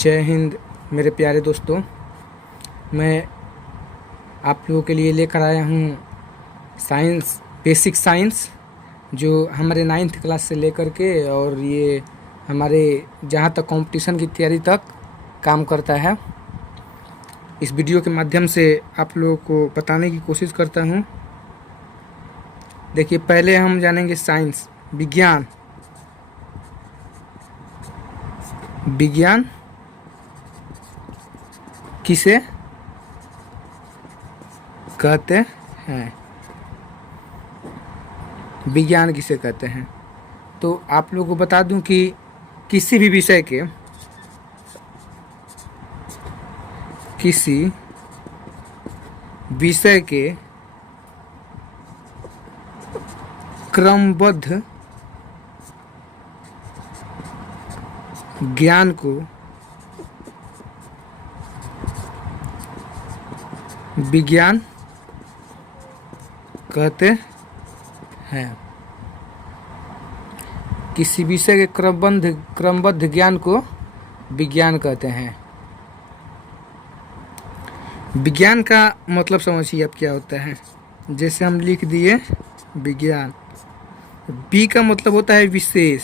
जय हिंद मेरे प्यारे दोस्तों। मैं आप लोगों के लिए लेकर आया हूँ साइंस, बेसिक साइंस, जो हमारे 9th क्लास से लेकर के और ये हमारे जहाँ तक कंपटीशन की तैयारी तक काम करता है। इस वीडियो के माध्यम से आप लोगों को बताने की कोशिश करता हूँ। देखिए, पहले हम जानेंगे साइंस, विज्ञान। विज्ञान किसे कहते हैं? विज्ञान किसे कहते हैं? तो आप लोगों को बता दूं कि किसी भी विषय के, किसी विषय के क्रमबद्ध ज्ञान को विज्ञान कहते हैं। किसी विषय के क्रमबद्ध ज्ञान को विज्ञान कहते हैं। विज्ञान का मतलब समझिए आप क्या होता है। जैसे हम लिख दिए विज्ञान, बी का मतलब होता है विशेष।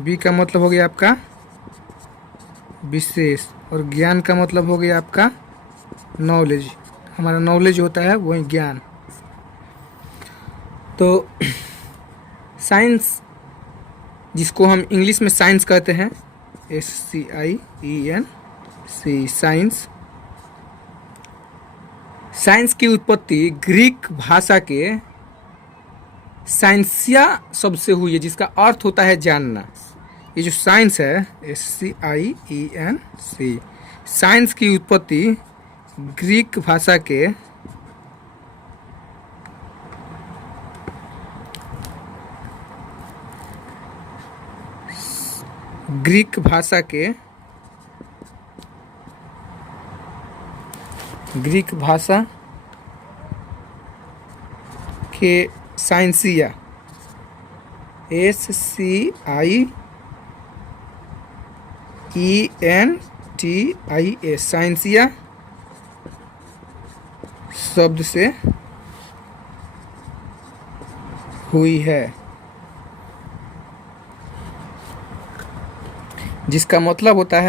बी का मतलब हो गया आपका विशेष, और ज्ञान का मतलब हो गया आपका नॉलेज। हमारा नॉलेज होता है वही ज्ञान। तो साइंस, जिसको हम इंग्लिश में साइंस कहते हैं, SCIENC, साइंस। साइंस की उत्पत्ति ग्रीक भाषा के साइंसिया शब्द से हुई है, जिसका अर्थ होता है जानना। ये जो साइंस है, SCIENC, साइंस की उत्पत्ति ग्रीक भाषा के ग्रीक भाषा के साइंसिया, SCIENTIA, साइंसिया शब्द से हुई है, जिसका मतलब होता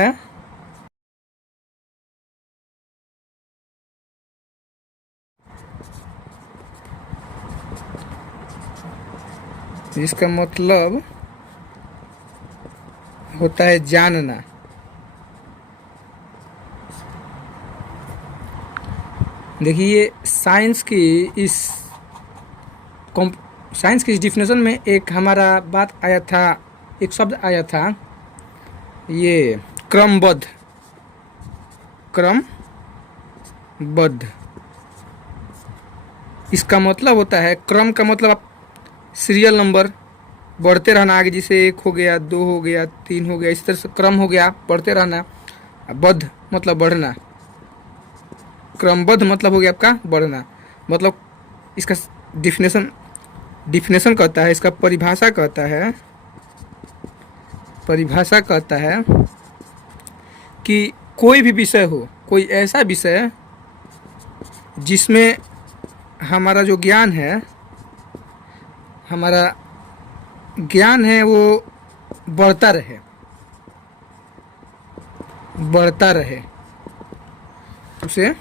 है जानना। देखिए, साइंस की इस डिफिनेशन में एक हमारा बात आया था, एक शब्द आया था, ये क्रमबद्ध। इसका मतलब होता है, क्रम का मतलब आप सीरियल नंबर बढ़ते रहना आगे, जैसे 1 हो गया, 2 हो गया, 3 हो गया, इस तरह से क्रम हो गया, बढ़ते रहना। बद्ध मतलब बढ़ना, क्रमबद्ध मतलब हो गया आपका बढ़ना। मतलब इसका डिफिनेशन कहता है, इसका परिभाषा कहता है कि कोई भी विषय हो, कोई ऐसा विषय जिसमें हमारा जो ज्ञान है वो बढ़ता रहे, उसे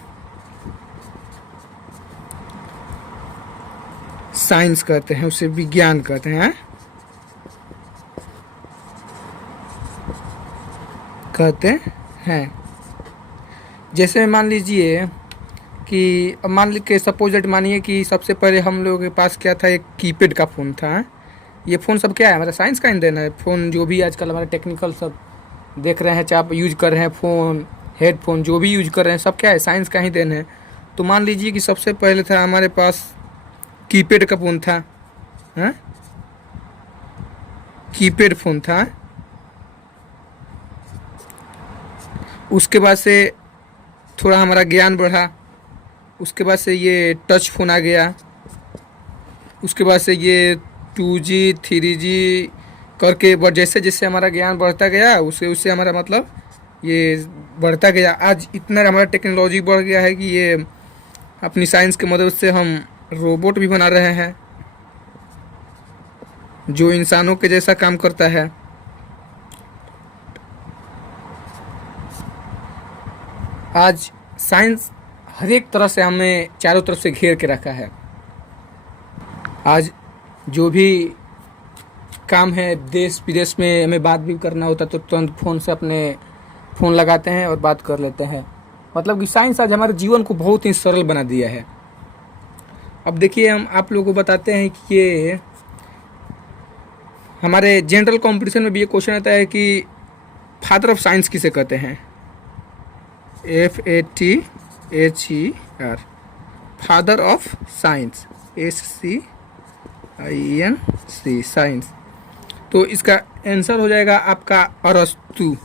साइंस कहते हैं, उसे विज्ञान कहते हैं। जैसे मान लीजिए कि, अब सपोजिट मानिए कि सबसे पहले हम लोगों के पास क्या था, एक कीपैड का फ़ोन था। ये फ़ोन सब क्या है? हमारा साइंस का ही देन है। फ़ोन जो भी आजकल हमारे टेक्निकल सब देख रहे हैं, चाहे आप यूज कर रहे हैं फ़ोन, हेडफोन, जो भी यूज कर रहे हैं, सब क्या है? साइंस का ही देन है। तो मान लीजिए कि सबसे पहले था हमारे पास कीपैड का फ़ोन था, कीपैड फ़ोन था। उसके बाद से थोड़ा हमारा ज्ञान बढ़ा, उसके बाद से ये टच फ़ोन आ गया, उसके बाद से ये 2G 3G करके जैसे जैसे हमारा ज्ञान बढ़ता गया उससे उससे हमारा मतलब ये बढ़ता गया। आज इतना हमारा टेक्नोलॉजी बढ़ गया है कि ये अपनी साइंस की मदद से हम रोबोट भी बना रहे हैं जो इंसानों के जैसा काम करता है। आज साइंस हर एक तरह से हमें चारों तरफ से घेर के रखा है। आज जो भी काम है देश विदेश में हमें बात भी करना होता तो तुरंत फ़ोन से अपने फ़ोन लगाते हैं और बात कर लेते हैं। मतलब कि साइंस आज हमारे जीवन को बहुत ही सरल बना दिया है। अब देखिए हम आप लोगों को बताते हैं कि ये हमारे जनरल कंपटीशन में भी ये क्वेश्चन आता है कि फादर ऑफ साइंस किसे कहते हैं। FATHER father of science SCINC science. तो इसका आंसर हो जाएगा आपका अरस्तु।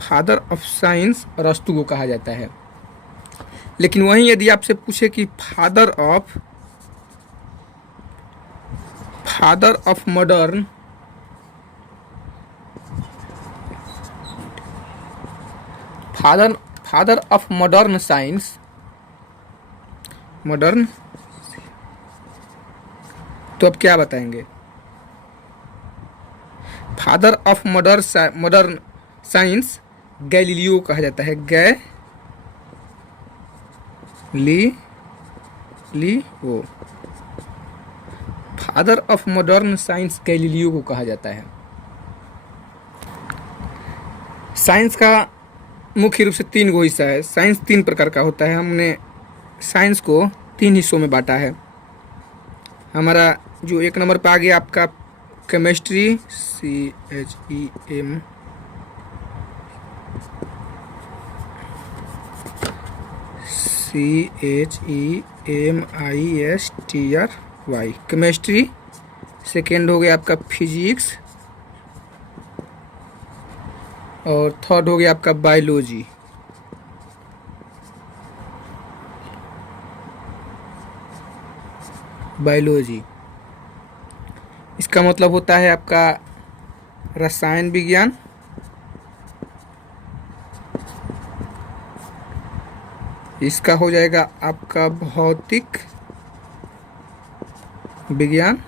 फादर ऑफ साइंस अरस्तु को कहा जाता है। लेकिन वहीं यदि आपसे पूछे कि father of modern father of modern science modern, तो अब क्या बताएंगे। Father of modern science Galileo कहा जाता है। Galileo father of modern science Galileo को कहा जाता है। साइंस का मुख्य रूप से 3 गो हिस्सा है। साइंस 3 प्रकार का होता है। हमने साइंस को 3 हिस्सों में बांटा है। हमारा जो 1 नंबर पे आ गया आपका केमिस्ट्री CHEMISTRY केमिस्ट्री। सेकेंड हो गया आपका फिजिक्स और थर्ड हो गया आपका बायोलॉजी। इसका मतलब होता है आपका रसायन विज्ञान, इसका हो जाएगा आपका भौतिक विज्ञान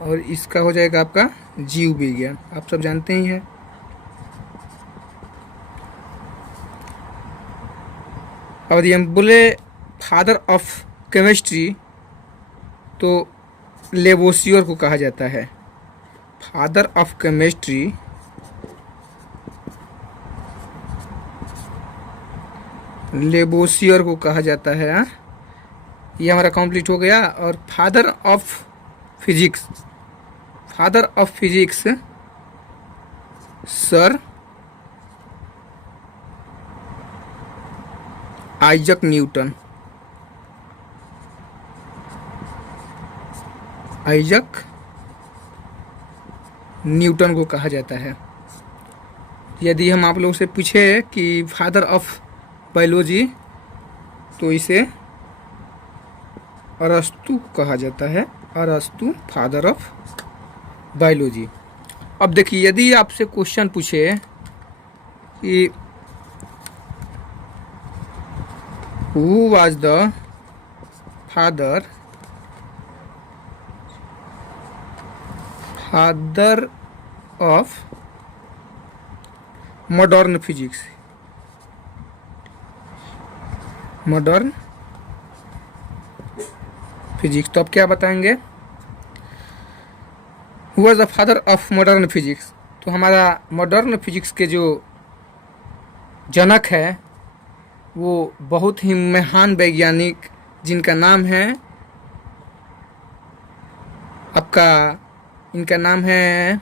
और इसका हो जाएगा आपका जीव विज्ञान। आप सब जानते ही हैं। अब यदि हम बोले फादर ऑफ केमिस्ट्री तो लेवोसियर को कहा जाता है। फादर ऑफ केमिस्ट्री लेवोसियर को कहा जाता है। ये हमारा कंप्लीट हो गया। और father of physics sir Isaac Newton को कहा जाता है। यदि हम आप लोगों से पूछे कि फादर ऑफ बायोलॉजी तो इसे अरस्तु कहा जाता है। अरस्तु फादर ऑफ बायोलॉजी। अब देखिए यदि आपसे क्वेश्चन पूछे कि who was the father of modern physics, तो आप क्या बताएंगे। Who was the father of modern physics, तो हमारा मॉडर्न फिजिक्स के जो जनक है वो बहुत ही महान वैज्ञानिक जिनका नाम है आपका, इनका नाम है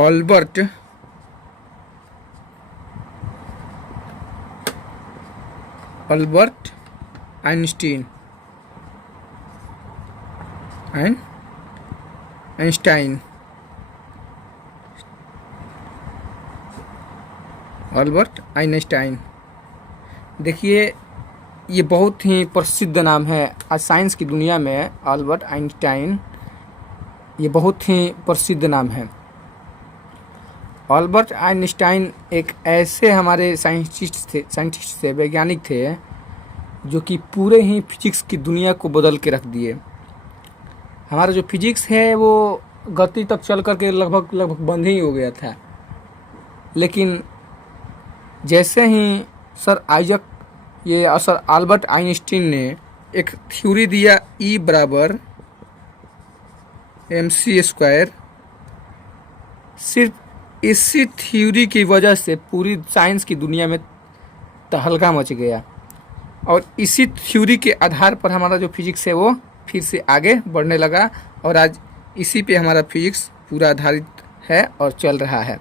अल्बर्ट आइंस्टीन। Albert Einstein. देखिए ये बहुत ही प्रसिद्ध नाम है आज साइंस की दुनिया में। अल्बर्ट आइंस्टाइन ये बहुत ही प्रसिद्ध नाम है। अल्बर्ट आइंस्टाइन एक ऐसे हमारे साइंटिस्ट थे, वैज्ञानिक थे, जो कि पूरे ही फिजिक्स की दुनिया को बदल के रख दिए। हमारा जो फिजिक्स है वो गति तक चल करके लगभग बंद ही हो गया था, लेकिन जैसे ही सर अल्बर्ट आइंस्टीन ने एक थ्योरी दिया E बराबर mc², सिर्फ इसी थ्योरी की वजह से पूरी साइंस की दुनिया में तहलका मच गया, और इसी थ्योरी के आधार पर हमारा जो फिजिक्स है वो फिर से आगे बढ़ने लगा, और आज इसी पे हमारा फिजिक्स पूरा आधारित है और चल रहा है।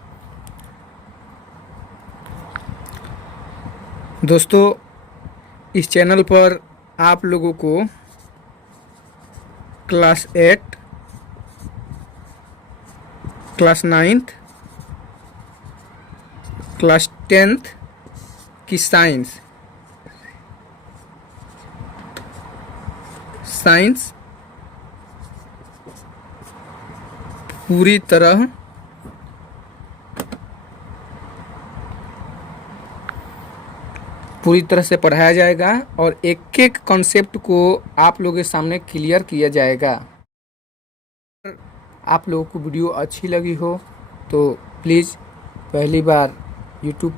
दोस्तों, इस चैनल पर आप लोगों को class 8, class 9th, class 10th की साइंस पूरी तरह से पढ़ाया जाएगा, और एक एक कॉन्सेप्ट को आप लोगों के सामने क्लियर किया जाएगा। आप लोगों को वीडियो अच्छी लगी हो तो प्लीज़ पहली बार यूट्यूब पर